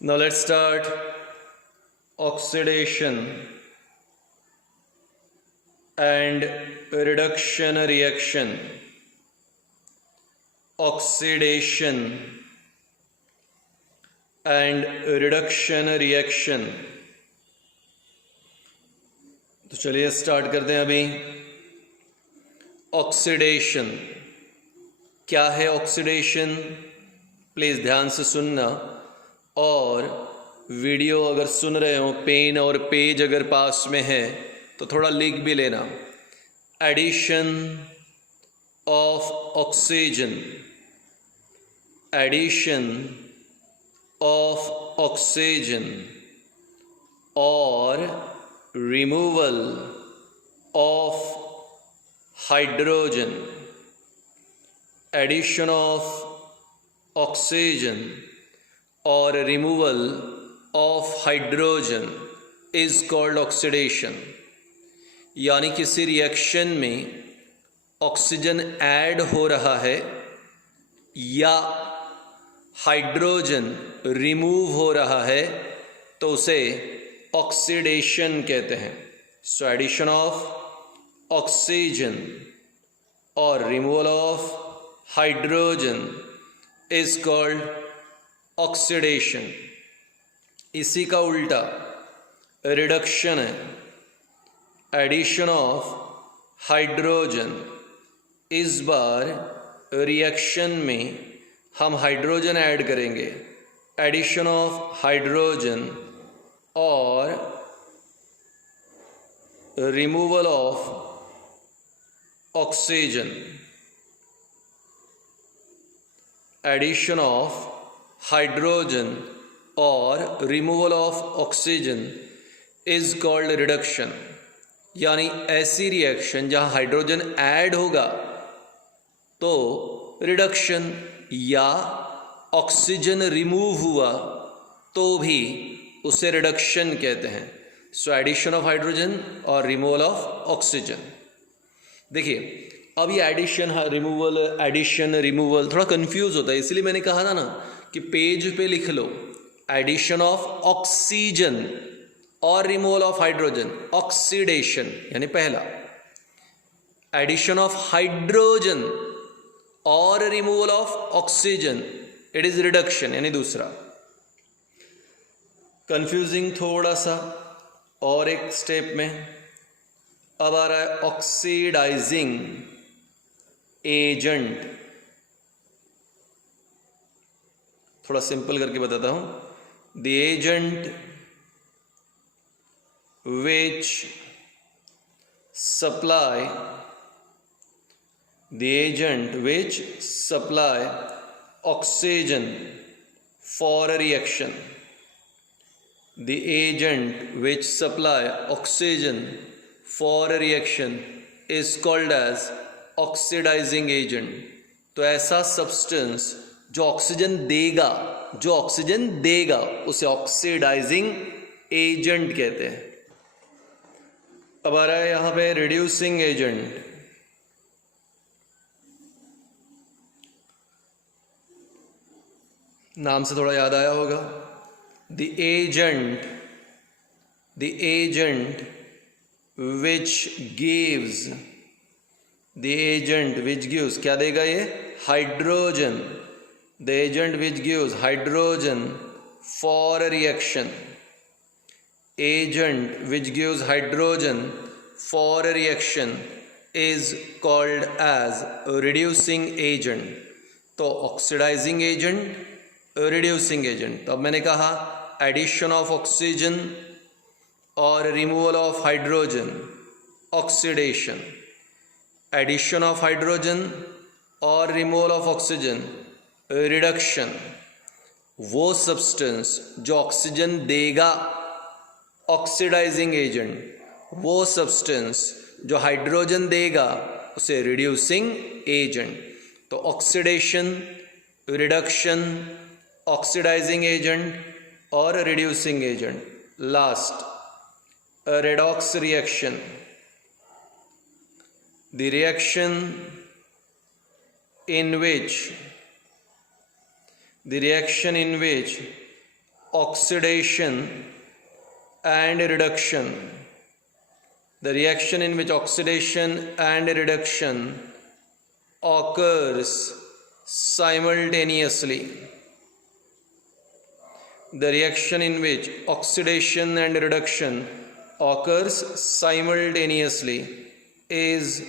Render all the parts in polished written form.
Now let's start oxidation and reduction reaction. Oxidation and reduction reaction. तो चलिए start करते हैं अभी। ऑक्सीडेशन क्या है? ऑक्सीडेशन प्लीज़ ध्यान से सुनना, और वीडियो अगर सुन रहे हो, पेन और पेज अगर पास में है तो थोड़ा लिख भी लेना। Addition of oxygen, addition of oxygen और removal of hydrogen, addition of oxygen और removal of hydrogen is called oxidation. यानी किसी रिएक्शन में ऑक्सीजन ऐड हो रहा है या हाइड्रोजन रिमूव हो रहा है तो उसे ऑक्सीडेशन कहते हैं। सो एडिशन ऑफ ऑक्सीजन और removal of hydrogen is called oxidation. इसी का उल्टा रिडक्शन है, एडिशन ऑफ हाइड्रोजन। इस बार रिएक्शन में हम हाइड्रोजन ऐड करेंगे, एडिशन ऑफ हाइड्रोजन और removal of oxygen, addition of hydrogen और removal of oxygen is called reduction. यानी ऐसी रिएक्शन जहाँ हाइड्रोजन ऐड होगा तो रिडक्शन, या ऑक्सीजन रिमूव हुआ तो भी उसे रिडक्शन कहते हैं। सो एडिशन ऑफ हाइड्रोजन और रिमूवल ऑफ ऑक्सीजन। देखिए अब ये एडिशन रिमूवल, एडिशन रिमूवल थोड़ा कंफ्यूज होता है, इसलिए मैंने कहा था ना कि पेज पे लिख लो एडिशन ऑफ ऑक्सीजन और रिमूवल ऑफ हाइड्रोजन, ऑक्सीडेशन यानी पहला। एडिशन ऑफ हाइड्रोजन और removal of oxygen, it is reduction यानी दूसरा। कंफ्यूजिंग थोड़ा सा। और एक स्टेप में अब आ रहा है ऑक्सीडाइजिंग एजेंट। थोड़ा सिंपल करके बताता हूं। The agent which supply, the agent which supply oxygen for a reaction, the agent which supply oxygen for a reaction is called as oxidizing agent। तो ऐसा सब्सटेंस जो ऑक्सीजन देगा, उसे ऑक्सीडाइजिंग एजेंट कहते हैं। अब आ रहा है यहां पे रिड्यूसिंग एजेंट। नाम से थोड़ा याद आया होगा। द एजेंट विच गिव्स क्या देगा ये? Hydrogen. The agent which gives hydrogen for a reaction, agent which gives hydrogen for a reaction is called as a reducing agent। तो oxidizing agent, reducing agent। तो अब मैंने कहा addition of oxygen और removal of hydrogen, oxidation। addition of hydrogen और removal of oxygen, reduction। वो substance जो oxygen देगा, ऑक्सीडाइजिंग एजेंट, वो सब्सटेंस जो हाइड्रोजन देगा उसे रिड्यूसिंग एजेंट। तो ऑक्सीडेशन, रिडक्शन, ऑक्सीडाइजिंग एजेंट और reducing agent. Last redox reaction. The reaction in which oxidation and reduction. The reaction in which oxidation and reduction occurs simultaneously. The reaction in which oxidation and reduction occurs simultaneously is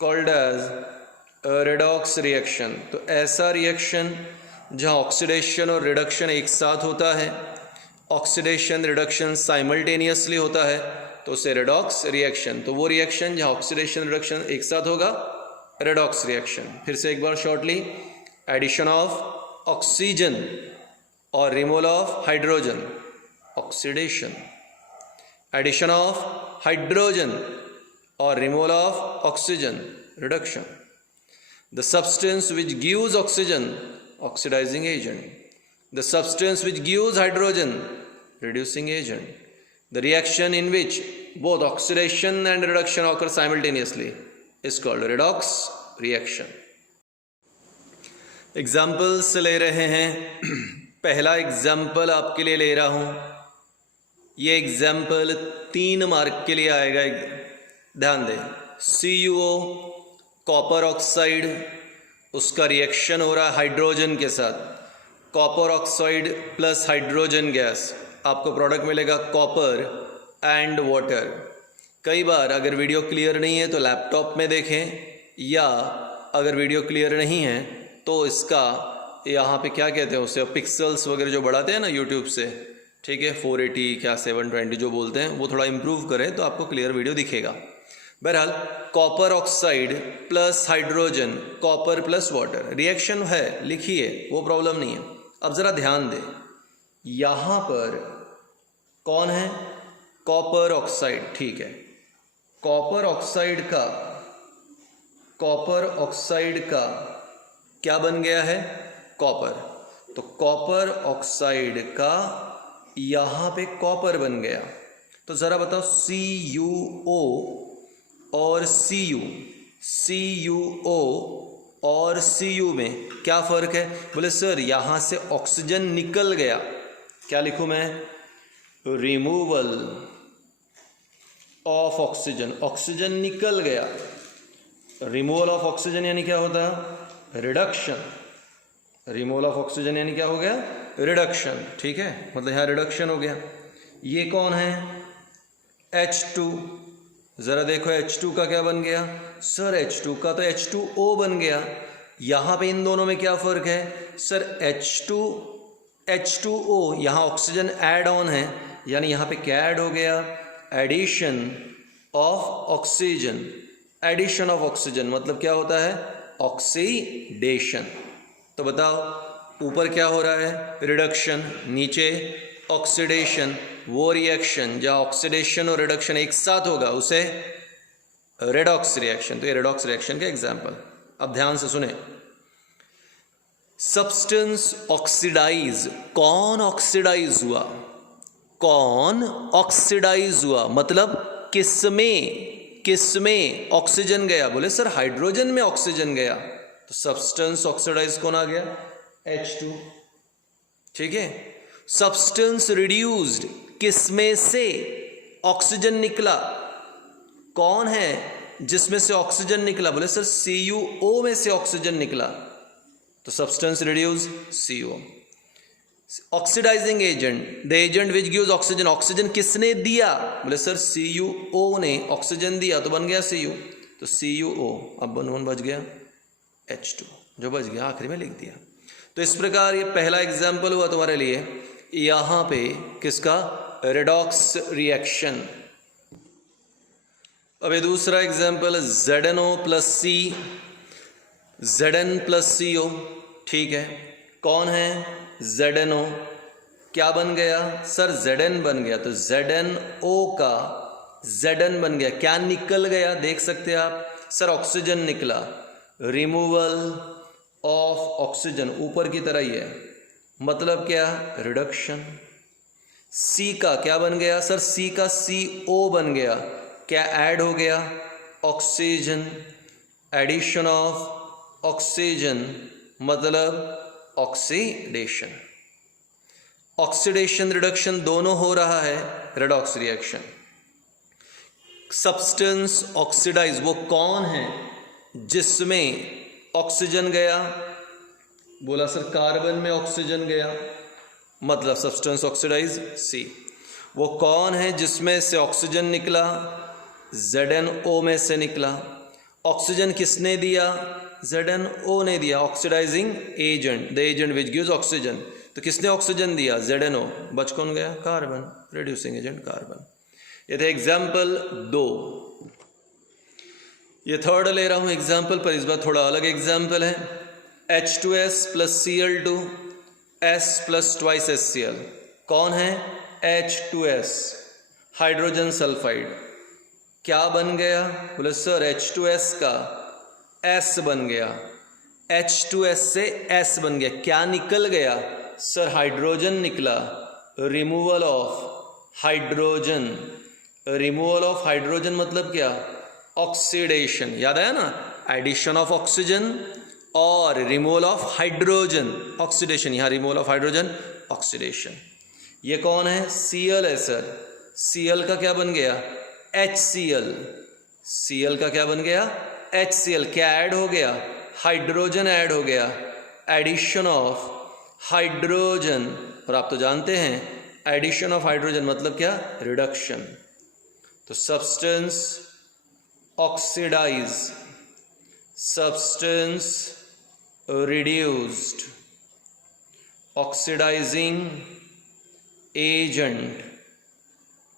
called as a redox reaction. तो ऐसा reaction जहाँ oxidation और reduction एक साथ होता है, oxidation reduction simultaneously होता है, तो उसे रेडॉक्स रिएक्शन. तो वो रिएक्शन जहाँ ऑक्सीडेशन रिडक्शन एक साथ होगा, रेडॉक्स रिएक्शन. फिर से एक बार शॉर्टली, एडिशन ऑफ ऑक्सीजन और removal of hydrogen, oxidation. Addition of hydrogen और removal of oxygen, reduction. The substance which gives oxygen, oxidizing agent. The substance which gives hydrogen, reducing agent. The reaction in which both oxidation and reduction occur simultaneously is called redox reaction. Examples ले रहे हैं. पहला example आपके लिए ले रहा हूं. ये एग्जाम्पल 3 मार्क के लिए आएगा. ध्यान दें. CuO कॉपर ऑक्साइड, उसका रिएक्शन हो रहा है हाइड्रोजन के साथ. Copper oxide plus hydrogen gas, आपको प्रोडक्ट मिलेगा कॉपर एंड वाटर. कई बार अगर वीडियो क्लियर नहीं है तो लैपटॉप में देखें, या अगर वीडियो क्लियर नहीं है तो इसका यहाँ पे क्या कहते हैं उसे, पिक्सल्स वगैरह जो बढ़ाते हैं ना यूट्यूब से, ठीक है, 480 क्या 720 जो बोलते हैं, वो थोड़ा इम्प्रूव करें तो आपको क्लियर वीडियो दिखेगा. बहरहाल copper oxide plus hydrogen, copper plus water, reaction है, लिखिए, वो प्रॉब्लम नहीं है. अब ज़रा ध्यान दें, यहाँ पर कौन है, कॉपर ऑक्साइड, ठीक है. कॉपर ऑक्साइड का क्या बन गया है, कॉपर. तो कॉपर ऑक्साइड का यहाँ पे कॉपर बन गया. तो ज़रा बताओ CuO और CuO और Cu में क्या फ़र्क है. बोले सर यहाँ से ऑक्सीजन निकल गया, क्या लिखूँ मैं, रिमूवल ऑफ ऑक्सीजन, ऑक्सीजन निकल गया. रिमूवल ऑफ ऑक्सीजन यानी क्या होता है, रिडक्शन. रिमूवल ऑफ ऑक्सीजन यानी क्या हो गया, रिडक्शन. ठीक है, मतलब यहाँ रिडक्शन हो गया. ये कौन है, H2. ज़रा देखो H2 का क्या बन गया, सर H2 का तो H2O बन गया. यहाँ पे इन दोनों में क्या फ़र्क है, सर H2O, यहाँ ऑक्सीजन ऐड ऑन है, यानी यहाँ पे क्या ऐड हो गया, addition of oxygen. Addition of oxygen मतलब क्या होता है, ऑक्सीडेशन. तो बताओ ऊपर क्या हो रहा है, रिडक्शन, नीचे ऑक्सीडेशन. वो रिएक्शन जहाँ ऑक्सीडेशन और रिडक्शन एक साथ होगा उसे रेडॉक्स रिएक्शन. तो ये रेडॉक्स रिएक्शन के एग्जाम्पल. अब ध्यान से सुने. सब्सटेंस ऑक्सीडाइज, कौन ऑक्सीडाइज हुआ, कौन ऑक्सीडाइज हुआ, मतलब किसमें ऑक्सीजन गया. बोले सर हाइड्रोजन में ऑक्सीजन गया. तो सब्सटेंस ऑक्सीडाइज कौन आ गया, H2. ठीक है. सब्सटेंस रिड्यूस्ड, किसमें से ऑक्सीजन निकला, कौन है जिसमें से ऑक्सीजन निकला. बोले सर CuO में से ऑक्सीजन निकला. तो substance reduce CO. Oxidising agent, the agent which gives oxygen, oxygen किसने दिया. बोले सर CuO ने ऑक्सीजन दिया, तो बन गया Cu. तो CuO, अब वन बच गया H2, जो बच गया आखिरी में लिख दिया. तो इस प्रकार ये पहला एग्जाम्पल हुआ तुम्हारे लिए, यहाँ पे किसका, रेडॉक्स रिएक्शन. अब ये दूसरा example ZnO plus C, Zn plus CO. ठीक है, कौन है, ZnO. क्या बन गया, सर Zn बन गया. तो ZnO का Zn बन गया. क्या निकल गया, देख सकते हैं आप, सर ऑक्सीजन निकला. रिमूवल ऑफ ऑक्सीजन, ऊपर की तरह ही है, मतलब क्या, रिडक्शन. C का क्या बन गया, सर C का CO बन गया. क्या ऐड हो गया, ऑक्सीजन. एडिशन ऑफ ऑक्सीजन मतलब ऑक्सीडेशन. ऑक्सीडेशन रिडक्शन दोनों हो रहा है, रेडॉक्स रिएक्शन। सब्सटेंस ऑक्सीडाइज वो कौन है जिसमें ऑक्सीजन गया? बोला सर कार्बन में ऑक्सीजन गया, मतलब सब्सटेंस ऑक्सीडाइज। सी, वो कौन है जिसमें से ऑक्सीजन निकला? ZnO में से निकला। ऑक्सीजन किसने दिया? ZnO ने दिया, oxidising agent, the agent which gives oxygen. तो किसने ऑक्सीजन दिया? ZnO। बच कौन गया? Carbon, reducing agent carbon. ये थे एग्जाम्पल 2। ये थर्ड ले रहा हूँ एग्जाम्पल, पर इस बार थोड़ा अलग एग्जाम्पल है। H2S plus Cl2 S plus twice HCl। कौन है? H2S, hydrogen sulphide. क्या बन गया? बोले सर H2S का S बन गया। H2S से S बन गया, क्या निकल गया? सर हाइड्रोजन निकला। Removal of hydrogen, removal of hydrogen मतलब क्या? ऑक्सीडेशन। याद आया ना? एडिशन ऑफ ऑक्सीजन और रिमूवल ऑफ हाइड्रोजन, ऑक्सीडेशन। यहाँ रिमूवल ऑफ हाइड्रोजन, ऑक्सीडेशन। ये कौन है? Cl है सर। Cl का क्या बन गया? HCl। Cl का क्या बन गया? HCl। क्या ऐड हो गया? हाइड्रोजन ऐड हो गया। एडिशन ऑफ हाइड्रोजन, और आप तो जानते हैं एडिशन ऑफ हाइड्रोजन मतलब क्या? रिडक्शन। तो substance oxidise, substance reduced, oxidising agent,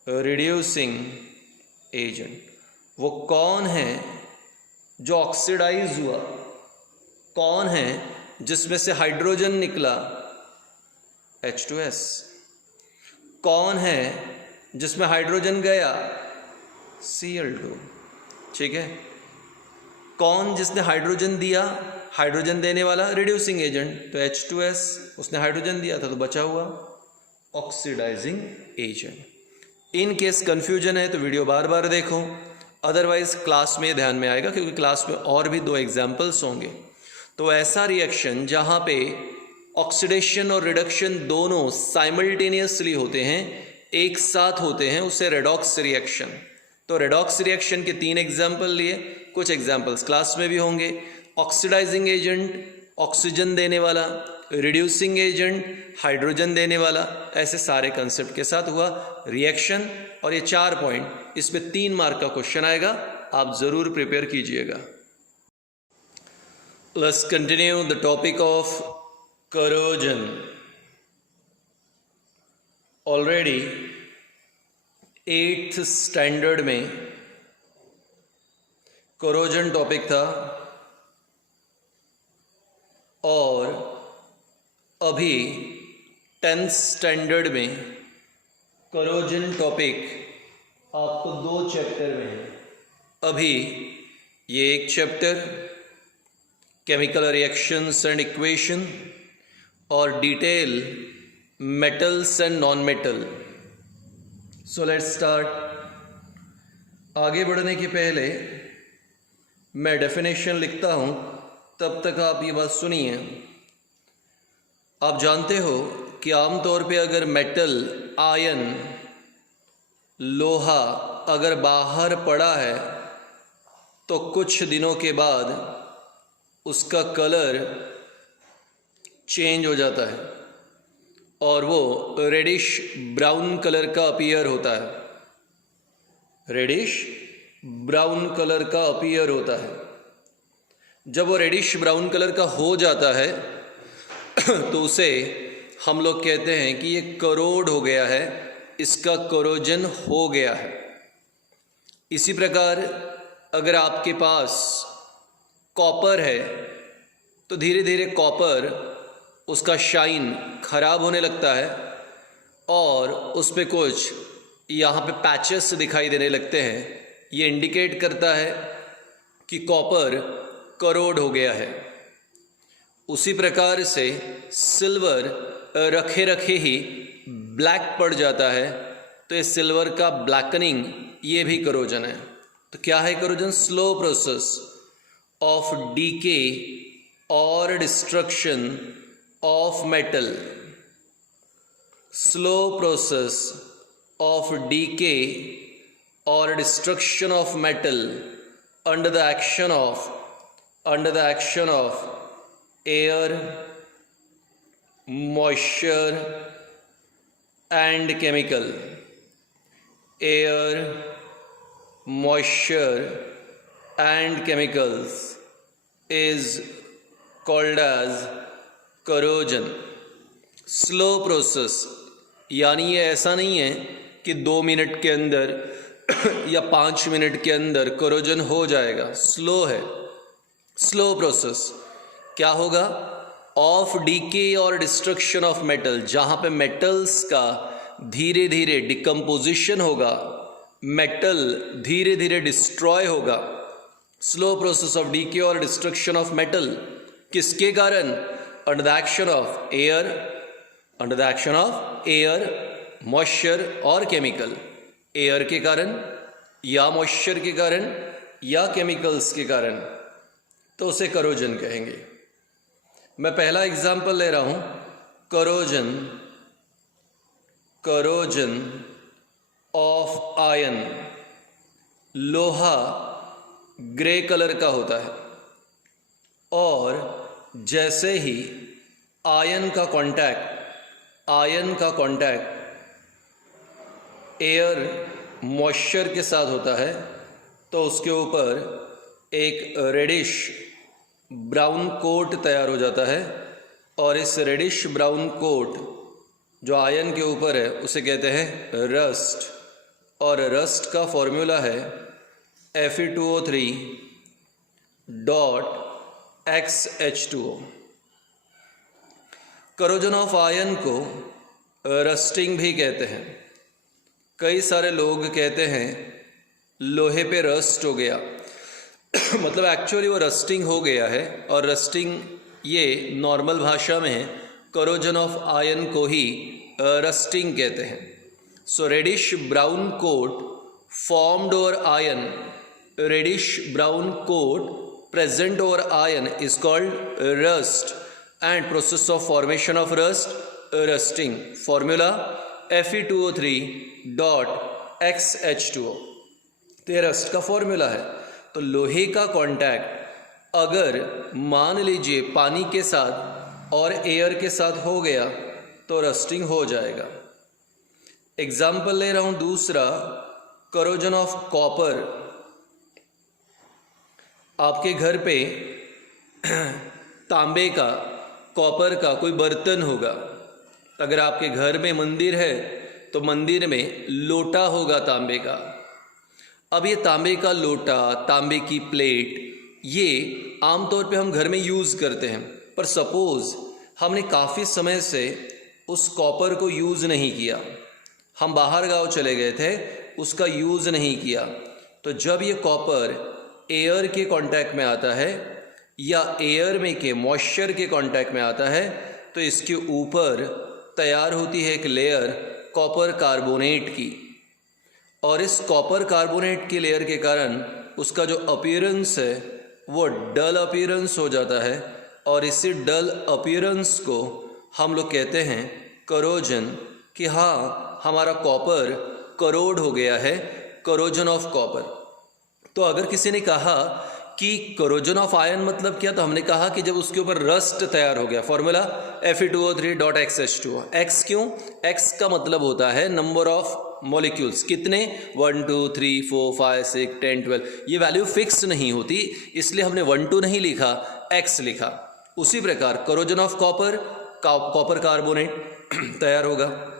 reducing agent. वो कौन है जो ऑक्सीडाइज हुआ? कौन है जिसमें से हाइड्रोजन निकला? H2S। कौन है जिसमें हाइड्रोजन गया? Cl2। ठीक है। कौन जिसने हाइड्रोजन दिया? हाइड्रोजन देने वाला रिड्यूसिंग एजेंट, तो H2S, उसने हाइड्रोजन दिया था तो बचा हुआ oxidising agent. In case confusion है तो वीडियो बार बार देखो, अदरवाइज क्लास में ध्यान में आएगा, क्योंकि क्लास में और भी 2 एग्जाम्पल्स होंगे। तो ऐसा रिएक्शन जहाँ पे ऑक्सीडेशन और रिडक्शन दोनों साइमल्टेनियसली होते हैं, एक साथ होते हैं, उसे रेडॉक्स रिएक्शन। तो रेडॉक्स रिएक्शन के 3 एग्जाम्पल लिए, कुछ एग्जाम्पल्स क्लास में भी होंगे। ऑक्सीडाइजिंग एजेंट ऑक्सीजन देने वाला, रिड्यूसिंग एजेंट हाइड्रोजन देने वाला, ऐसे सारे कंसेप्ट के साथ हुआ रिएक्शन। और ये 4 पॉइंट, इसमें 3 मार्क का क्वेश्चन आएगा, आप ज़रूर प्रिपेयर कीजिएगा। Let's continue the topic of corrosion. Already 8th standard में corrosion टॉपिक था, और अभी 10th स्टैंडर्ड में corrosion टॉपिक आपको 2 चैप्टर में है। अभी ये एक chapter chemical reactions and equation, और detail metals and non metal. So let's start. आगे बढ़ने के पहले मैं डेफिनेशन लिखता हूँ, तब तक आप ये बात सुनिए। आप जानते हो कि आमतौर पे अगर मेटल, आयन, लोहा अगर बाहर पड़ा है तो कुछ दिनों के बाद उसका कलर चेंज हो जाता है और वो रेडिश ब्राउन कलर का अपीयर होता है। रेडिश ब्राउन कलर का अपीयर होता है। जब वो रेडिश ब्राउन कलर का हो जाता है तो उसे हम लोग कहते हैं कि ये करोड हो गया है, इसका कोरोजन हो गया है। इसी प्रकार अगर आपके पास कॉपर है तो धीरे धीरे कॉपर, उसका शाइन खराब होने लगता है और उस पर कुछ यहाँ पे पैचेस दिखाई देने लगते हैं। ये इंडिकेट करता है कि कॉपर करोड हो गया है। उसी प्रकार से सिल्वर रखे रखे ही ब्लैक पड़ जाता है, तो ये सिल्वर का ब्लैकनिंग, ये भी करोजन है। तो क्या है corrosion? Slow process of decay और destruction of metal. slow process of decay or destruction of metal under the action of air, moisture and chemical. Air, moisture and chemicals is called as corrosion. Slow process यानी ये ऐसा नहीं है कि 2 minute के अंदर या 5 मिनट के अंदर corrosion हो जाएगा, स्लो है, स्लो प्रोसेस। क्या होगा? ऑफ डीके और डिस्ट्रक्शन ऑफ मेटल, जहाँ पे मेटल्स का धीरे धीरे डिकम्पोजिशन होगा, मेटल धीरे धीरे डिस्ट्रॉय होगा। स्लो प्रोसेस ऑफ डीके और डिस्ट्रक्शन ऑफ मेटल किसके कारण? Under the action of air, under the action of air, moisture और केमिकल। एयर के कारण या मॉइस्चर के कारण या केमिकल्स के कारण, तो उसे करोजन कहेंगे। मैं पहला एग्जाम्पल ले रहा हूं, करोजन, करोजन ऑफ आयन। लोहा ग्रे कलर का होता है और जैसे ही आयन का कांटेक्ट एयर मॉइस्चर के साथ होता है तो उसके ऊपर एक रेडिश ब्राउन कोट तैयार हो जाता है, और इस रेडिश ब्राउन कोट जो आयन के ऊपर है उसे कहते हैं रस्ट, और रस्ट का फॉर्मूला है Fe2O3.XH2O। करोजन ऑफ आयन को रस्टिंग भी कहते हैं। कई सारे लोग कहते हैं लोहे पे रस्ट हो गया मतलब एक्चुअली वो रस्टिंग हो गया है, और रस्टिंग ये नॉर्मल भाषा में करोजन ऑफ आयन को ही रस्टिंग कहते हैं। So reddish brown coat formed over iron, reddish brown coat present over iron is called rust, and process of formation of rust, rusting. Formula Fe2O3.XH2O। तो ये rust का formula है। तो लोहे का कांटेक्ट अगर मान लीजिए पानी के साथ और एयर के साथ हो गया तो रस्टिंग हो जाएगा। एग्जाम्पल ले रहा हूं दूसरा, करोजन ऑफ कॉपर। आपके घर पे तांबे का, कॉपर का कोई बर्तन होगा। अगर आपके घर में मंदिर है तो मंदिर में लोटा होगा तांबे का। अब ये तांबे का लोटा, तांबे की प्लेट, ये आमतौर पे हम घर में यूज़ करते हैं, पर सपोज़ हमने काफ़ी समय से उस कॉपर को यूज़ नहीं किया, हम बाहर गांव चले गए थे, उसका यूज़ नहीं किया, तो जब ये कॉपर एयर के कांटेक्ट में आता है या एयर में के मॉइस्चर के कांटेक्ट में आता है तो इसके ऊपर तैयार होती है एक लेयर कॉपर कार्बोनेट की, और इस कॉपर कार्बोनेट की लेयर के कारण उसका जो अपीयरेंस है वो डल अपीयरेंस हो जाता है, और इसी डल अपीयरेंस को हम लोग कहते हैं करोजन, कि हाँ हमारा कॉपर करोड हो गया है, करोजन ऑफ कॉपर। तो अगर किसी ने कहा कि करोजन ऑफ आयन मतलब क्या, तो हमने कहा कि जब उसके ऊपर रस्ट तैयार हो गया। Formula Fe2O3.XH2O। एक्स क्यों? एक्स का मतलब होता है नंबर ऑफ मॉलिक्यूल्स, कितने, 1 2 3 4 5 6 10 12। ये वैल्यू फिक्स नहीं होती, इसलिए हमने 1 2 नहीं लिखा, एक्स लिखा। उसी प्रकार corrosion of copper, copper carbonate तैयार होगा।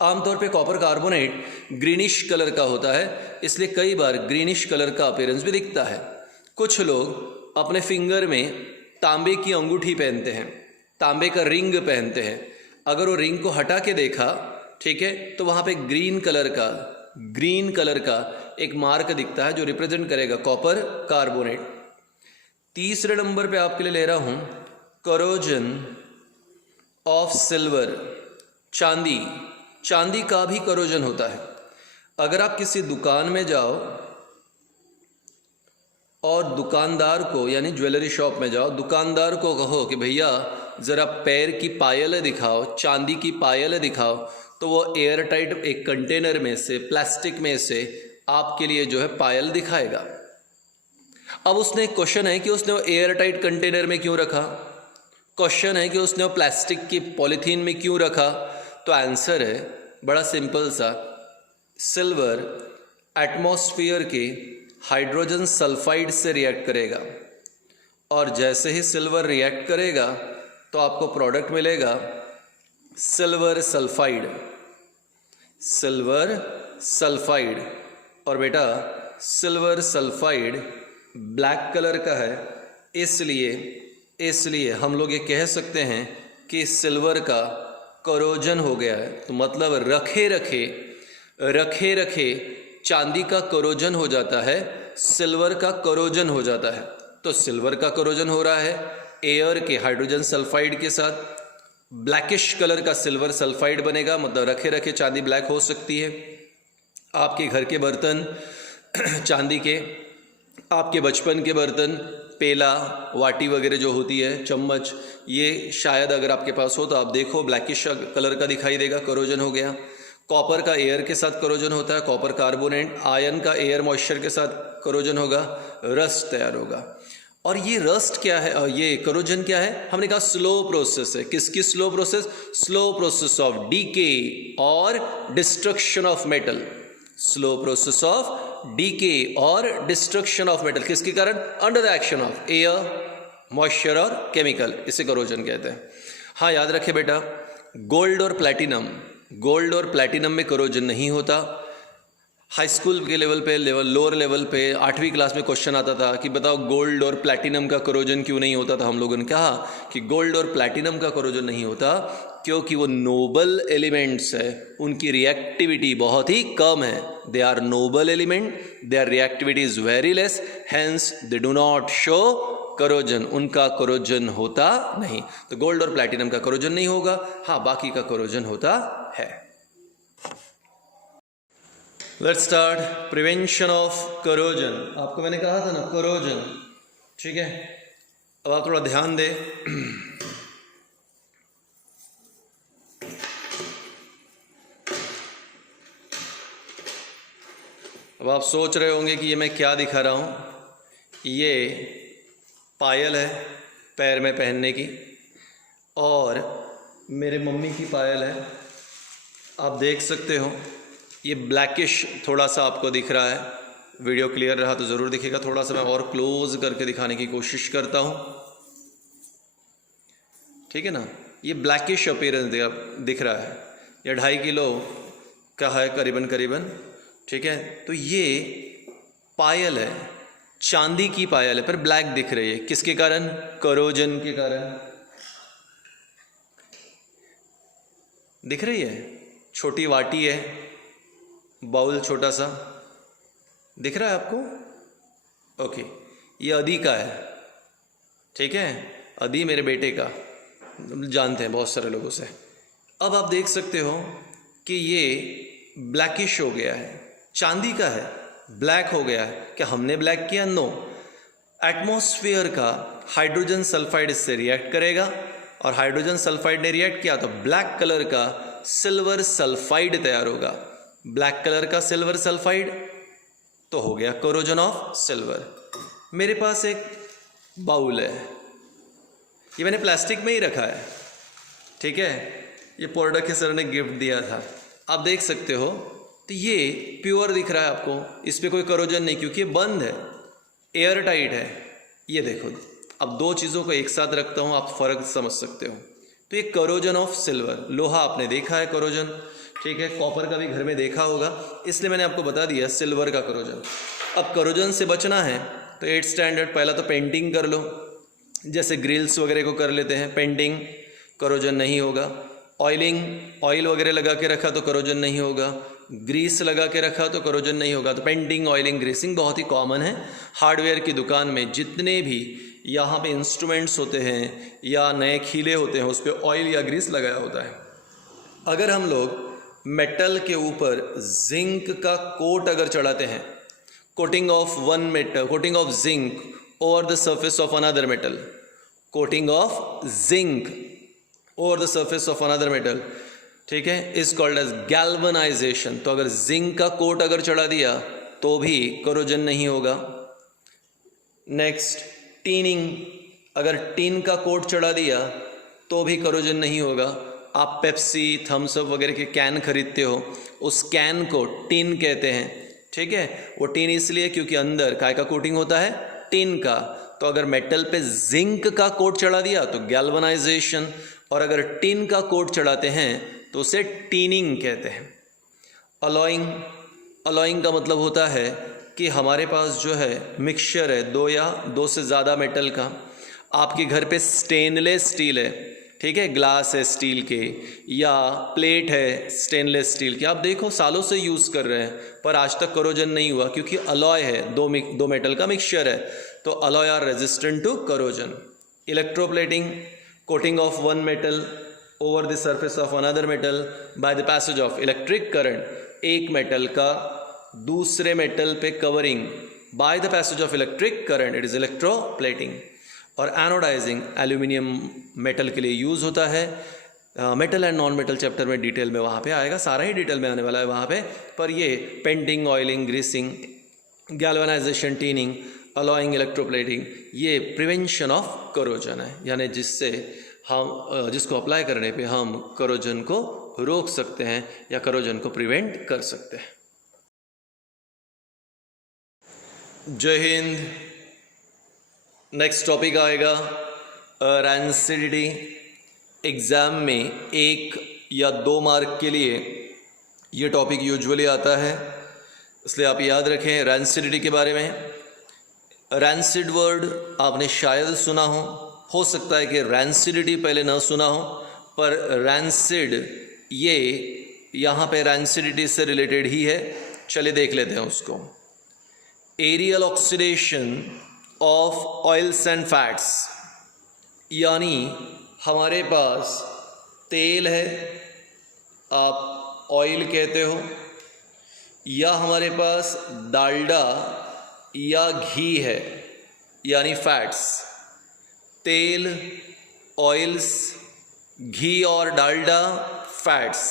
आमतौर पे कॉपर कार्बोनेट ग्रीनिश कलर का होता है, इसलिए कई बार ग्रीनिश कलर का अपीयरेंस भी दिखता है। कुछ लोग अपने फिंगर में तांबे की अंगूठी पहनते हैं, तांबे का रिंग पहनते हैं। अगर वो रिंग को हटा के देखा, ठीक है, तो वहाँ पे ग्रीन कलर का एक मार्क दिखता है जो रिप्रेजेंट करेगा कॉपर कार्बोनेट। तीसरे नंबर पे आपके लिए ले रहा हूँ करोजन ऑफ सिल्वर, चांदी। चांदी का भी करोजन होता है। अगर आप किसी दुकान में जाओ और दुकानदार को, यानी ज्वेलरी शॉप में जाओ, दुकानदार को कहो कि भैया ज़रा पैर की पायल दिखाओ, चांदी की पायल दिखाओ, तो वो एयर टाइट एक कंटेनर में से, प्लास्टिक में से आपके लिए जो है पायल दिखाएगा। अब उसने क्वेश्चन है कि उसने वो एयर टाइट कंटेनर में क्यों रखा, क्वेश्चन है कि उसने वो प्लास्टिक की पॉलीथीन में क्यों रखा। तो आंसर है बड़ा सिंपल सा, सिल्वर एटमॉस्फेयर के हाइड्रोजन सल्फाइड से रिएक्ट करेगा, और जैसे ही सिल्वर रिएक्ट करेगा तो आपको प्रोडक्ट मिलेगा सिल्वर सल्फाइड, सिल्वर सल्फाइड। और बेटा सिल्वर सल्फाइड ब्लैक कलर का है, इसलिए हम लोग ये कह सकते हैं कि सिल्वर का करोजन हो गया है। तो मतलब रखे रखे चांदी का करोजन हो जाता है, सिल्वर का करोजन हो जाता है। तो सिल्वर का करोजन हो रहा है एयर के हाइड्रोजन सल्फाइड के साथ, ब्लैकिश कलर का सिल्वर सल्फाइड बनेगा, मतलब रखे रखे चांदी ब्लैक हो सकती है। आपके घर के बर्तन चांदी के, आपके बचपन के बर्तन, पेला वाटी वगैरह जो होती है, चम्मच, ये शायद अगर आपके पास हो तो आप देखो ब्लैकिश कलर का दिखाई देगा, करोजन हो गया। कॉपर का एयर के साथ करोजन होता है, कॉपर कार्बोनेट। आयरन का एयर मॉइस्चर के साथ करोजन होगा, रस्ट तैयार होगा। और ये रस्ट क्या है, ये करोजन क्या है, हमने कहा स्लो प्रोसेस है। किसकी slow process? Slow process of decay और destruction of metal, slow process of decay और डिस्ट्रक्शन ऑफ मेटल। किसके कारण? Under the action of air, moisture और केमिकल, इसे करोजन कहते हैं। हाँ, याद रखे बेटा, गोल्ड और प्लैटिनम में करोजन नहीं होता। हाई स्कूल के लेवल पे, लोअर लेवल पे 8वीं क्लास में क्वेश्चन आता था कि बताओ गोल्ड और प्लैटिनम का करोजन क्यों नहीं होता था। हम लोगों ने कहा कि गोल्ड और प्लैटिनम का करोजन नहीं होता क्योंकि वो नोबल एलिमेंट्स है, उनकी रिएक्टिविटी बहुत ही कम है। They are noble element, their reactivity is very less, hence they do not show corrosion, उनका करोजन होता नहीं। तो गोल्ड और प्लैटिनम का करोजन नहीं होगा, हाँ बाकी का करोजन होता है। Let's start prevention of corrosion. आपको मैंने कहा था ना करोजन, ठीक है। अब आप थोड़ा ध्यान दें। अब आप सोच रहे होंगे कि ये मैं क्या दिखा रहा हूँ। ये पायल है पैर में पहनने की, और मेरे मम्मी की पायल है, आप देख सकते हो। ये ब्लैकिश थोड़ा सा आपको दिख रहा है, वीडियो क्लियर रहा तो ज़रूर दिखेगा। थोड़ा सा मैं और क्लोज करके दिखाने की कोशिश करता हूँ, ठीक है ना। ये ब्लैकिश अपीयरेंस दिख रहा है, ये 2.5 किलो का है करीबन, ठीक है। तो ये पायल है, चांदी की पायल है, पर ब्लैक दिख रही है। किसके कारण? करोजन के कारण। दिख रही है, छोटी वाटी है, बाउल छोटा सा दिख रहा है आपको? ओके, ये अदी का है, ठीक है। अदी मेरे बेटे का, जानते हैं बहुत सारे लोगों से। अब आप देख सकते हो कि ये ब्लैकिश हो गया है, चांदी का है, ब्लैक हो गया है। क्या हमने ब्लैक किया? नो। एटमॉस्फेयर का हाइड्रोजन सल्फाइड इससे रिएक्ट करेगा, और हाइड्रोजन सल्फाइड ने रिएक्ट किया तो ब्लैक कलर का सिल्वर सल्फाइड तैयार होगा। ब्लैक कलर का सिल्वर सल्फाइड तो हो गया करोजन ऑफ सिल्वर। मेरे पास एक बाउल है, ये मैंने प्लास्टिक में ही रखा है, ठीक है। ये प्रोडक्ट के सर ने गिफ्ट दिया था, आप देख सकते हो। तो ये प्योर दिख रहा है आपको, इस पर कोई करोजन नहीं क्योंकि ये बंद है, एयर टाइट है। ये देखो, अब दो चीज़ों को एक साथ रखता हूँ, आप फर्क समझ सकते हो। तो ये करोजन ऑफ सिल्वर, लोहा आपने देखा है करोजन, ठीक है। कॉपर का भी घर में देखा होगा, इसलिए मैंने आपको बता दिया सिल्वर का करोजन। अब करोजन से बचना है तो 8th स्टैंडर्ड पहला तो पेंटिंग कर लो, जैसे ग्रिल्स वगैरह को कर लेते हैं, पेंटिंग करोजन नहीं होगा। ऑयल वगैरह लगा के रखा तो करोजन नहीं होगा। ग्रीस लगा के रखा तो करोजन नहीं होगा। तो पेंटिंग, ऑयलिंग, ग्रीसिंग बहुत ही कॉमन है। हार्डवेयर की दुकान में जितने भी यहाँ पे इंस्ट्रूमेंट्स होते हैं या नए खीले होते हैं, उस पर ऑयल या ग्रीस लगाया होता है। अगर हम लोग मेटल के ऊपर जिंक का कोट अगर चढ़ाते हैं, coating of zinc over the surface of another metal, coating of zinc over the surface of another metal, ठीक है, इज कॉल्ड एज गैल्वनाइजेशन। तो अगर जिंक का कोट अगर चढ़ा दिया तो भी करोजन नहीं होगा। नेक्स्ट टीनिंग, अगर टीन का कोट चढ़ा दिया तो भी करोजन नहीं होगा। आप पेप्सी, थम्स अप वगैरह के कैन खरीदते हो, उस कैन को टीन कहते हैं, ठीक है। वो टीन इसलिए क्योंकि अंदर काय का कोटिंग होता है, टीन का। तो अगर मेटल पे जिंक का कोट चढ़ा दिया तो गैल्वनाइजेशन, और अगर टीन का कोट चढ़ाते हैं तो उसे टीनिंग कहते हैं। अलॉइंग, अलॉइंग का मतलब होता है कि हमारे पास जो है मिक्सचर है दो या दो से ज़्यादा मेटल का। आपके घर पे स्टेनलेस स्टील है, ठीक है, ग्लास है स्टील के, या प्लेट है स्टेनलेस स्टील की, आप देखो सालों से यूज़ कर रहे हैं पर आज तक करोजन नहीं हुआ क्योंकि अलॉय है, दो मेटल का मिक्सचर है, तो alloy are resistant to corrosion. Electroplating, coating of one metal over the surface of another metal by the passage of electric current. एक मेटल का दूसरे मेटल पे covering by the passage of electric current, it is electroplating. और anodising aluminium metal के लिए use होता है। Metal and non metal chapter में डिटेल में वहाँ पे आएगा, सारा ही डिटेल में आने वाला है वहाँ पे, पर ये painting, oiling, greasing, galvanisation, टीनिंग, alloying, electroplating, ये प्रिवेंशन ऑफ करोजन है, यानी जिससे हम जिसको अप्लाई करने पे हम करोजन को रोक सकते हैं या करोजन को प्रिवेंट कर सकते हैं। जय हिंद। नेक्स्ट टॉपिक आएगा रैंसिडिटी। एग्ज़ाम में 1 या 2 मार्क के लिए ये टॉपिक यूजुअली आता है, इसलिए आप याद रखें रैंसिडिटी के बारे में। रैंसिड वर्ड आपने शायद सुना हो सकता है कि रैंसिडिटी पहले ना सुना हो, पर रैंसिड ये यहाँ पे रैंसिडिटी से रिलेटेड ही है। चलिए देख लेते हैं उसको। Aerial oxidation of oils and fats, यानी हमारे पास तेल है, आप ऑयल कहते हो, या हमारे पास डालडा या घी है, यानी फैट्स। तेल, ऑयल्स, घी और डालडा, फैट्स।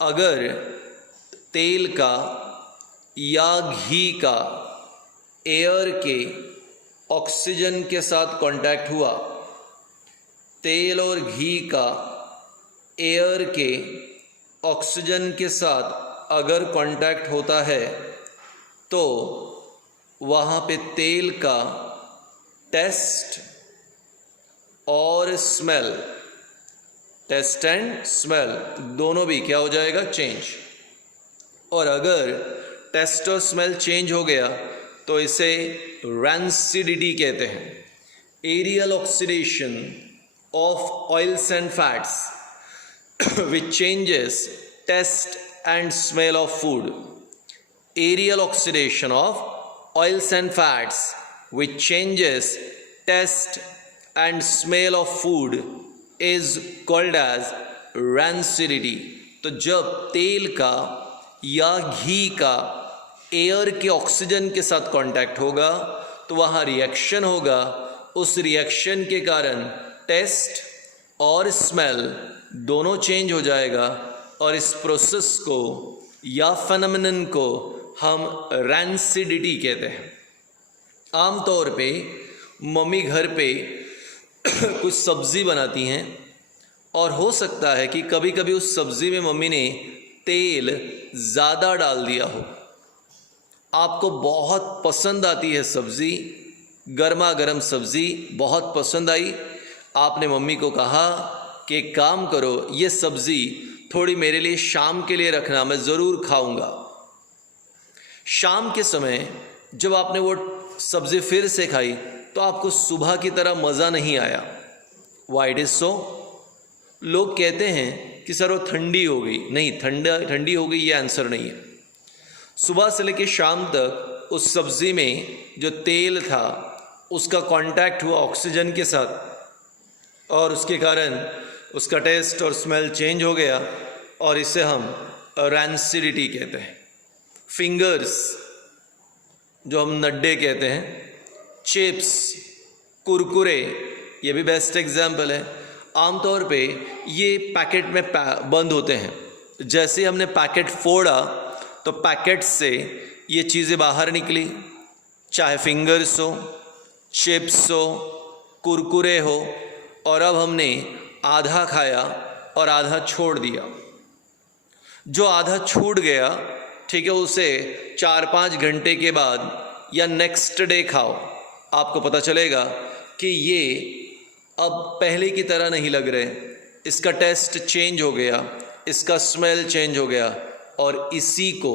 अगर तेल का या घी का एयर के ऑक्सीजन के साथ कांटेक्ट हुआ, तेल और घी का एयर के ऑक्सीजन के साथ अगर कांटेक्ट होता है तो वहाँ पे तेल का टेस्ट और स्मेल, टेस्ट एंड स्मेल दोनों भी क्या हो जाएगा, चेंज। और अगर टेस्ट और स्मेल चेंज हो गया तो इसे रैंसिडिटी कहते हैं। Aerial oxidation of oils and fats which changes taste and smell of food. Aerial oxidation of oils and fats which changes taste and smell of food is called as rancidity। तो जब तेल का या घी का air के oxygen के साथ contact होगा तो वहाँ रिएक्शन होगा, उस रिएक्शन के कारण टेस्ट और स्मेल दोनों चेंज हो जाएगा, और इस प्रोसेस को या फेनोमेनन को हम रैंसिडिटी कहते हैं। आमतौर पे मम्मी घर पे कुछ सब्ज़ी बनाती हैं और हो सकता है कि कभी कभी उस सब्ज़ी में मम्मी ने तेल ज़्यादा डाल दिया हो। आपको बहुत पसंद आती है सब्ज़ी, गर्मा गर्म सब्ज़ी बहुत पसंद आई, आपने मम्मी को कहा कि एक काम करो, ये सब्ज़ी थोड़ी मेरे लिए शाम के लिए रखना, मैं ज़रूर खाऊंगा। शाम के समय जब आपने वो सब्ज़ी फिर से खाई तो आपको सुबह की तरह मज़ा नहीं आया। Why it is so? लोग कहते हैं कि सर वो ठंडी हो गई। नहीं, ठंडी हो गई ये आंसर नहीं है। सुबह से लेकर शाम तक उस सब्ज़ी में जो तेल था उसका कांटेक्ट हुआ ऑक्सीजन के साथ और उसके कारण उसका टेस्ट और स्मेल चेंज हो गया, और इसे हम रैंसिडिटी कहते हैं। फिंगर्स जो हम नड्डे कहते हैं, चिप्स, कुरकुरे, ये भी बेस्ट एग्जाम्पल है। आमतौर पे ये पैकेट में बंद होते हैं, जैसे हमने पैकेट फोड़ा तो पैकेट से ये चीज़ें बाहर निकली, चाहे फिंगर्स हो, चिप्स हो, कुरकुरे हो, और अब हमने आधा खाया और आधा छोड़ दिया। जो आधा छूट गया, ठीक है, उसे 4-5 घंटे के बाद या नेक्स्ट डे खाओ, आपको पता चलेगा कि ये अब पहले की तरह नहीं लग रहे, इसका टेस्ट चेंज हो गया, इसका स्मेल चेंज हो गया, और इसी को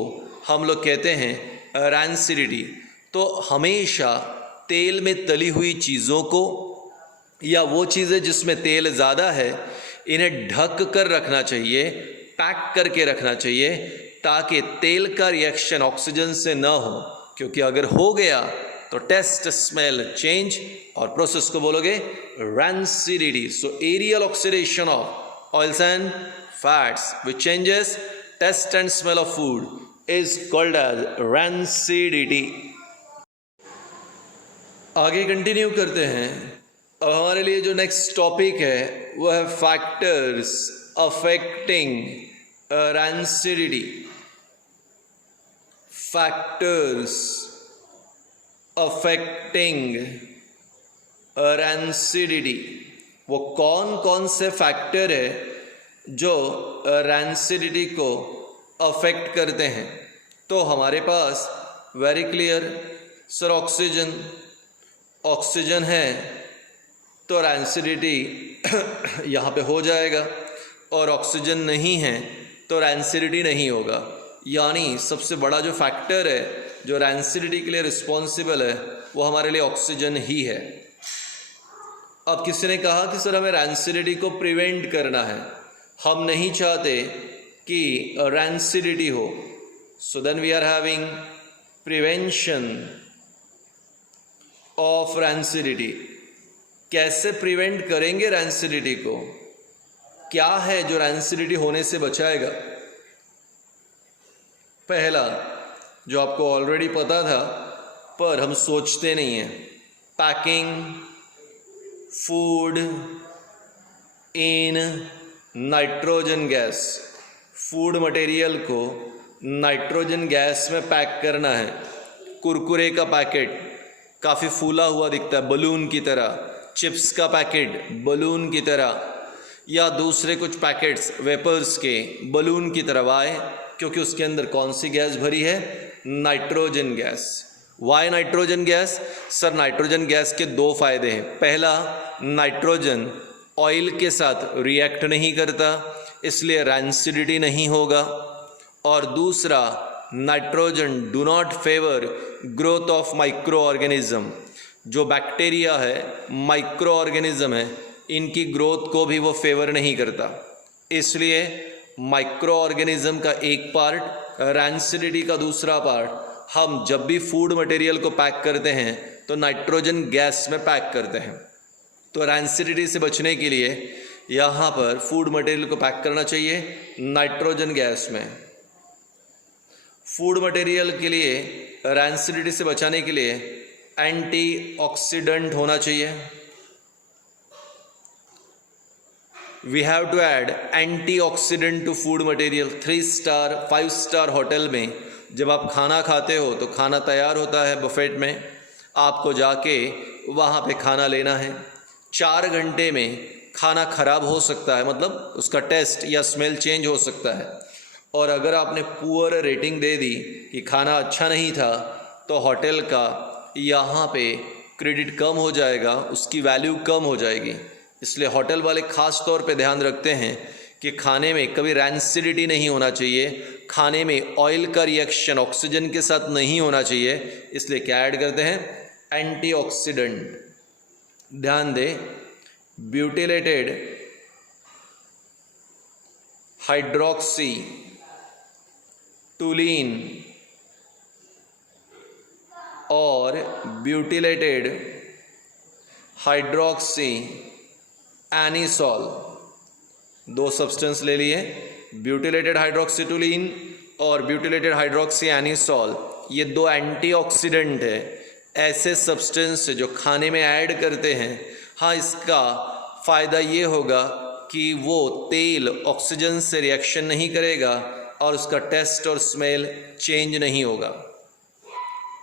हम लोग कहते हैं रैंसिडिटी। तो हमेशा तेल में तली हुई चीज़ों को या वो चीज़ें जिसमें तेल ज़्यादा है, इन्हें ढक कर रखना चाहिए, पैक करके रखना चाहिए, ताकि तेल का रिएक्शन ऑक्सीजन से न हो, क्योंकि अगर हो गया तो टेस्ट, स्मेल चेंज, और प्रोसेस को बोलोगे rancidity. So aerial oxidation of oils and fats which changes taste and smell of food is called as rancidity. आगे कंटिन्यू करते हैं। अब हमारे लिए जो नेक्स्ट टॉपिक है वो है factors affecting rancidity. Factors affecting rancidity, वो कौन कौन से फैक्टर है जो रैंसिडिटी को अफेक्ट करते हैं? तो हमारे पास वेरी क्लियर, सर ऑक्सीजन है तो रैंसिडिटी यहाँ पे हो जाएगा, और ऑक्सीजन नहीं है तो रैंसिडिटी नहीं होगा। यानी सबसे बड़ा जो फैक्टर है जो रैंसिडिटी के लिए रिस्पॉन्सिबल है वो हमारे लिए ऑक्सीजन ही है। अब किसी ने कहा कि सर हमें रैंसिडिटी को प्रिवेंट करना है, हम नहीं चाहते कि रैंसिडिटी हो, so then we are having prevention of rancidity. कैसे प्रिवेंट करेंगे रैंसिडिटी को? क्या है जो रैंसिडिटी होने से बचाएगा? पहला, जो आपको ऑलरेडी पता था पर हम सोचते नहीं हैं, packing food in nitrogen gas. Food material को नाइट्रोजन गैस में पैक करना है। कुरकुरे का पैकेट काफ़ी फूला हुआ दिखता है, बलून की तरह, चिप्स का पैकेट बलून की तरह, या दूसरे कुछ पैकेट्स वेपर्स के बलून की तरह। वाई? क्योंकि उसके अंदर कौन सी गैस भरी है? Nitrogen gas. Why nitrogen gas? Sir nitrogen gas के दो फायदे हैं। पहला, नाइट्रोजन ऑयल के साथ रिएक्ट नहीं करता, इसलिए रैंसिडिटी नहीं होगा, और दूसरा, nitrogen do not favour growth of micro organism. जो बैक्टीरिया है, माइक्रो ऑर्गेनिज्म है, इनकी ग्रोथ को भी वो फेवर नहीं करता, इसलिए माइक्रो ऑर्गेनिज्म का एक पार्ट, रैंसिडिटी का दूसरा पार्ट। हम जब भी फूड मटेरियल को पैक करते हैं तो नाइट्रोजन गैस में पैक करते हैं। तो रैंसिडिटी से बचने के लिए यहाँ पर फूड मटेरियल को पैक करना चाहिए नाइट्रोजन गैस में। फूड मटेरियल के लिए रैंसिडिटी से बचाने के लिए एंटीऑक्सीडेंट होना चाहिए। We have to add antioxidant to food material. 3 star 5 star hotel में जब आप खाना खाते हो तो खाना तैयार होता है बफेट में, आपको जाके वहाँ पे खाना लेना है। 4 घंटे में खाना ख़राब हो सकता है, मतलब उसका टेस्ट या स्मेल चेंज हो सकता है, और अगर आपने पुअर रेटिंग दे दी कि खाना अच्छा नहीं था तो होटल का यहाँ पे क्रेडिट कम हो जाएगा, उसकी वैल्यू कम हो जाएगी। इसलिए होटल वाले ख़ास तौर पे ध्यान रखते हैं कि खाने में कभी रैंसिडिटी नहीं होना चाहिए, खाने में ऑयल का रिएक्शन ऑक्सीजन के साथ नहीं होना चाहिए, इसलिए क्या ऐड करते हैं? एंटीऑक्सीडेंट। ध्यान दें, ब्यूटिलेटेड हाइड्रोक्सी टुलीन और ब्यूटिलेटेड हाइड्रोक्सी एनिसॉल, 2 सब्सटेंस ले लिए, ब्यूटिलेटेड हाइड्रोक्सीटुलीन और ब्यूटिलेटेड हाइड्रोक्सी एनिसॉल। ये 2 एंटीऑक्सीडेंट है, ऐसे सब्सटेंस जो खाने में ऐड करते हैं हाँ, इसका फ़ायदा ये होगा कि वो तेल ऑक्सीजन से रिएक्शन नहीं करेगा और उसका टेस्ट और स्मेल चेंज नहीं होगा।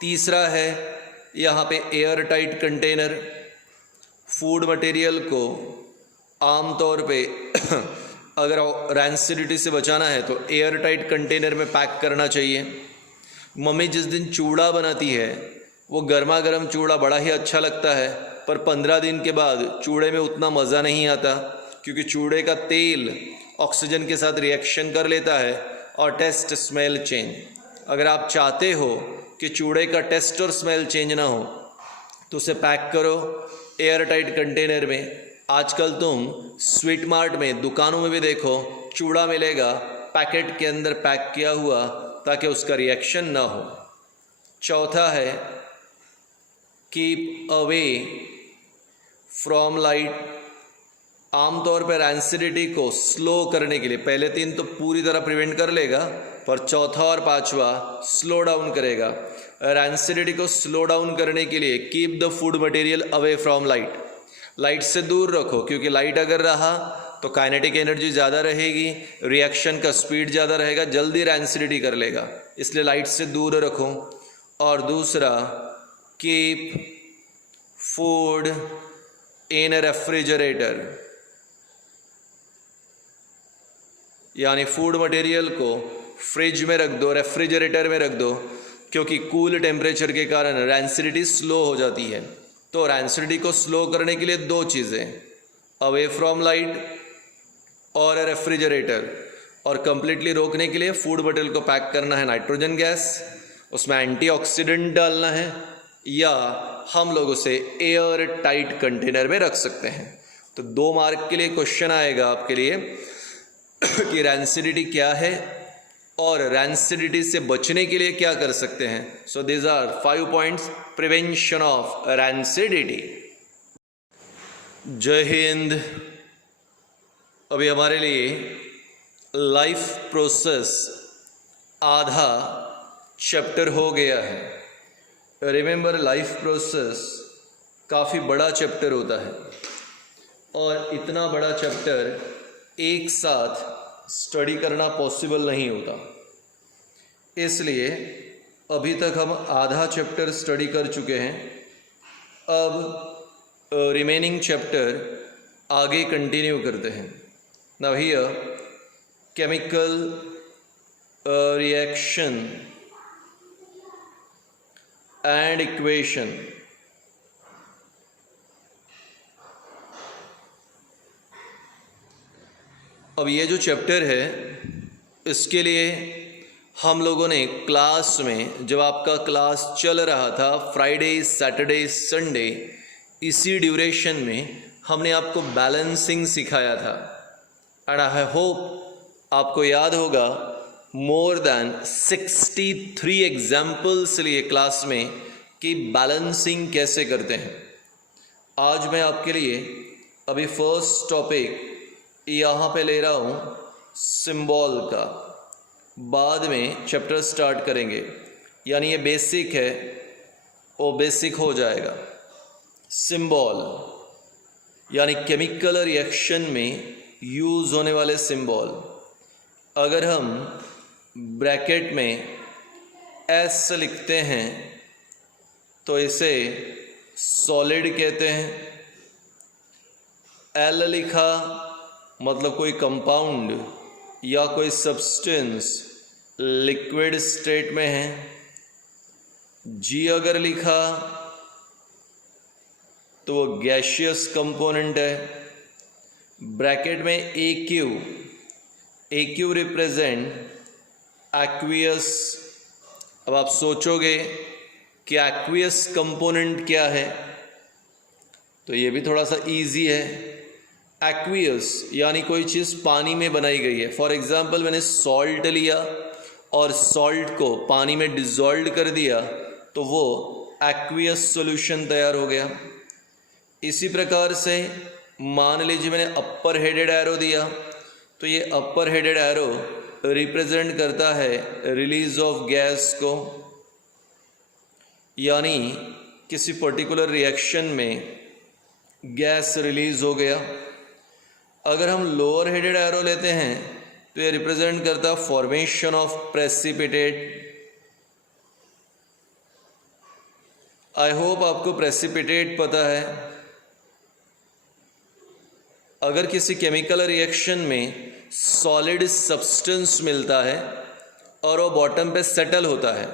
तीसरा है यहाँ पे air tight container. Food material को आमतौर पे अगर रैंसिडिटी से बचाना है तो एयर टाइट कंटेनर में पैक करना चाहिए। मम्मी जिस दिन चूड़ा बनाती है वो गर्मा गर्म चूड़ा बड़ा ही अच्छा लगता है, पर 15 दिन के बाद चूड़े में उतना मज़ा नहीं आता, क्योंकि चूड़े का तेल ऑक्सीजन के साथ रिएक्शन कर लेता है और टेस्ट स्मेल चेंज। अगर आप चाहते हो कि चूड़े का टेस्ट और स्मेल चेंज ना हो तो उसे पैक करो एयर टाइट कंटेनर में। आजकल तुम स्वीट मार्ट में, दुकानों में भी देखो, चूड़ा मिलेगा पैकेट के अंदर पैक किया हुआ, ताकि उसका रिएक्शन ना हो। चौथा है कीप अवे फ्रॉम लाइट। आमतौर पर रैंसिडिटी को स्लो करने के लिए पहले 3 तो पूरी तरह प्रिवेंट कर लेगा, पर चौथा और पांचवा स्लो डाउन करेगा। रैंसिडिटी को स्लो डाउन करने के लिए keep the food material away from light. Light से दूर रखो, क्योंकि लाइट अगर रहा तो काइनेटिक एनर्जी ज़्यादा रहेगी, रिएक्शन का स्पीड ज़्यादा रहेगा, जल्दी रैंसिडिटी कर लेगा, इसलिए लाइट से दूर रखो। और दूसरा, कीप फूड इन रेफ्रिजरेटर, यानी फूड मटेरियल को फ्रिज में रख दो, रेफ्रिजरेटर में रख दो, क्योंकि कूल टेम्परेचर के कारण रैंसिडिटी स्लो हो जाती है। तो रैंसिडिटी को स्लो करने के लिए 2 चीज़ें, अवे फ्रॉम लाइट और रेफ्रिजरेटर, और कंप्लीटली रोकने के लिए फूड मटेरियल को पैक करना है नाइट्रोजन गैस, उसमें एंटीऑक्सीडेंट डालना है, या हम लोग उसे एयर टाइट कंटेनर में रख सकते हैं। तो 2 मार्क के लिए क्वेश्चन आएगा आपके लिए कि रैंसिडिटी क्या है और रैंसिडिटी से बचने के लिए क्या कर सकते हैं। So these are 5 points prevention of rancidity. जय हिंद। अभी हमारे लिए लाइफ प्रोसेस आधा चैप्टर हो गया है। रिमेंबर, लाइफ प्रोसेस काफ़ी बड़ा चैप्टर होता है और इतना बड़ा चैप्टर एक साथ स्टडी करना पॉसिबल नहीं होता, इसलिए अभी तक हम आधा चैप्टर स्टडी कर चुके हैं। अब रिमेनिंग चैप्टर आगे कंटिन्यू करते हैं। Now here chemical reaction and equation. अब ये जो चैप्टर है, इसके लिए हम लोगों ने क्लास में, जब आपका क्लास चल रहा था फ्राइडे सैटरडे संडे, इसी ड्यूरेशन में हमने आपको बैलेंसिंग सिखाया था। एंड आई होप आपको याद होगा, मोर देन 63 एग्जाम्पल्स लिए क्लास में कि बैलेंसिंग कैसे करते हैं। आज मैं आपके लिए अभी फर्स्ट टॉपिक यहाँ पे ले रहा हूँ सिंबल का, बाद में चैप्टर स्टार्ट करेंगे, यानी ये बेसिक है, वो बेसिक हो जाएगा। सिंबल यानी केमिकल रिएक्शन में यूज़ होने वाले सिंबल। अगर हम ब्रैकेट में एस लिखते हैं तो इसे सॉलिड कहते हैं। एल लिखा मतलब कोई कंपाउंड या कोई सब्सटेंस लिक्विड स्टेट में है। जी अगर लिखा तो वो गैशियस कंपोनेंट है। ब्रैकेट में ए क्यू रिप्रेजेंट एक्वियस। अब आप सोचोगे कि एक्वियस कंपोनेंट क्या है, तो ये भी थोड़ा सा इजी है। एक्वियस यानी कोई चीज़ पानी में बनाई गई है। फॉर एग्जाम्पल, मैंने सॉल्ट लिया और सॉल्ट को पानी में डिज़ोल्व कर दिया तो वो एक्वियस सॉल्यूशन तैयार हो गया। इसी प्रकार से मान लीजिए मैंने अपर हेडेड एरो दिया, तो ये अपर हेडेड एरो रिप्रेजेंट करता है रिलीज ऑफ गैस को, यानी किसी पर्टिकुलर रिएक्शन में गैस रिलीज हो गया। अगर हम लोअर हेडेड एरो लेते हैं तो ये रिप्रेजेंट करता formation of precipitate. I hope आपको प्रेसिपिटेट पता है। अगर किसी केमिकल रिएक्शन में सॉलिड सब्सटेंस मिलता है और वो बॉटम पे सेटल होता है,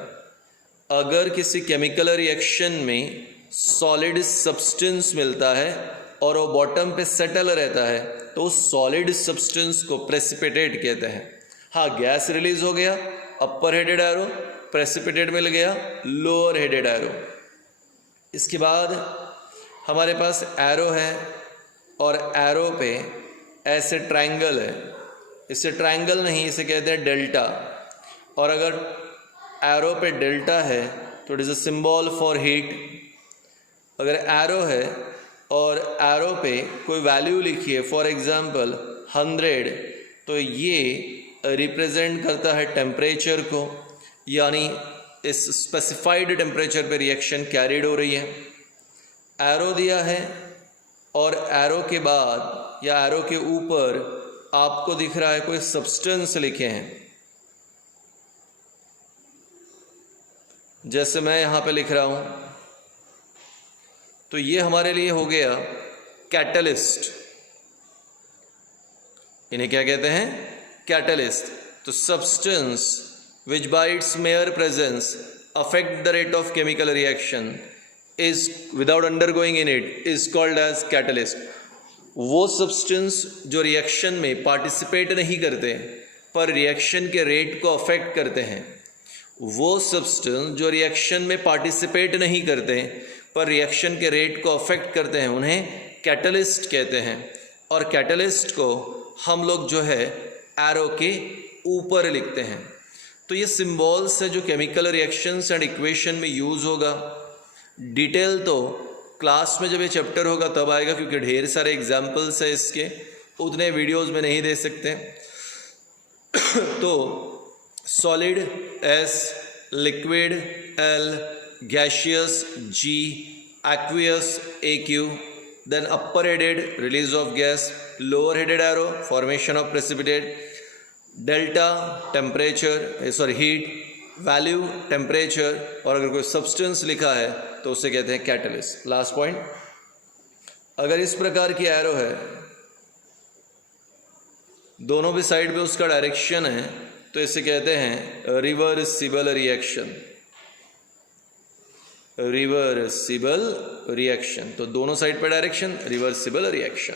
अगर किसी केमिकल रिएक्शन में सॉलिड सब्सटेंस मिलता है और वो बॉटम पे सेटल रहता है तो उस सॉलिड सब्सटेंस को प्रेसिपिटेट कहते हैं। हाँ, गैस रिलीज हो गया, अपर हेडेड एरो, प्रेसिपिटेट मिल गया, लोअर हेडेड एरो। इसके बाद हमारे पास एरो है और एरो पे ऐसे ट्रायंगल है। इसे ट्रायंगल नहीं, इसे कहते हैं डेल्टा। और अगर एरो पे डेल्टा है तो it is a symbol for heat. अगर एरो है और एरो पे कोई वैल्यू लिखी है, फॉर एग्जांपल 100, तो ये रिप्रेजेंट करता है टेम्परेचर को, यानी इस स्पेसिफाइड टेम्परेचर पे रिएक्शन कैरिड हो रही है। एरो दिया है और एरो के बाद या एरो के ऊपर आपको दिख रहा है कोई सब्सटेंस लिखे हैं, जैसे मैं यहाँ पे लिख रहा हूँ। तो ये हमारे लिए हो गया कैटलिस्ट। इन्हें क्या कहते हैं? कैटलिस्ट। तो substance which by its mere presence affect the rate of chemical reaction is without undergoing in it is called as catalyst. वो सब्सटेंस जो रिएक्शन में पार्टिसिपेट नहीं करते पर रिएक्शन के रेट को अफेक्ट करते हैं, वो सब्सटेंस जो रिएक्शन में पार्टिसिपेट नहीं करते पर रिएक्शन के रेट को अफेक्ट करते हैं, उन्हें कैटलिस्ट कहते हैं। और कैटलिस्ट को हम लोग जो है एरो के ऊपर लिखते हैं। तो ये सिंबल्स है जो केमिकल रिएक्शंस एंड इक्वेशन में यूज़ होगा। डिटेल तो क्लास में जब ये चैप्टर होगा तब आएगा, क्योंकि ढेर सारे एग्जाम्पल्स है इसके, उतने वीडियोज़ में नहीं दे सकते। तो solid S, liquid L, gaseous G, aqueous AQ, then upper headed release of gas, lower headed arrow formation of precipitate, delta temperature heat, value temperature, और अगर कोई substance लिखा है तो उसे कहते हैं catalyst। लास्ट पॉइंट, अगर इस प्रकार की एरो है, दोनों भी साइड पे उसका डायरेक्शन है, तो इसे कहते हैं रिवर्सिबल रिएक्शन। रिवर्सिबल रिएक्शन, तो दोनों साइड पे डायरेक्शन, रिवर्सिबल रिएक्शन।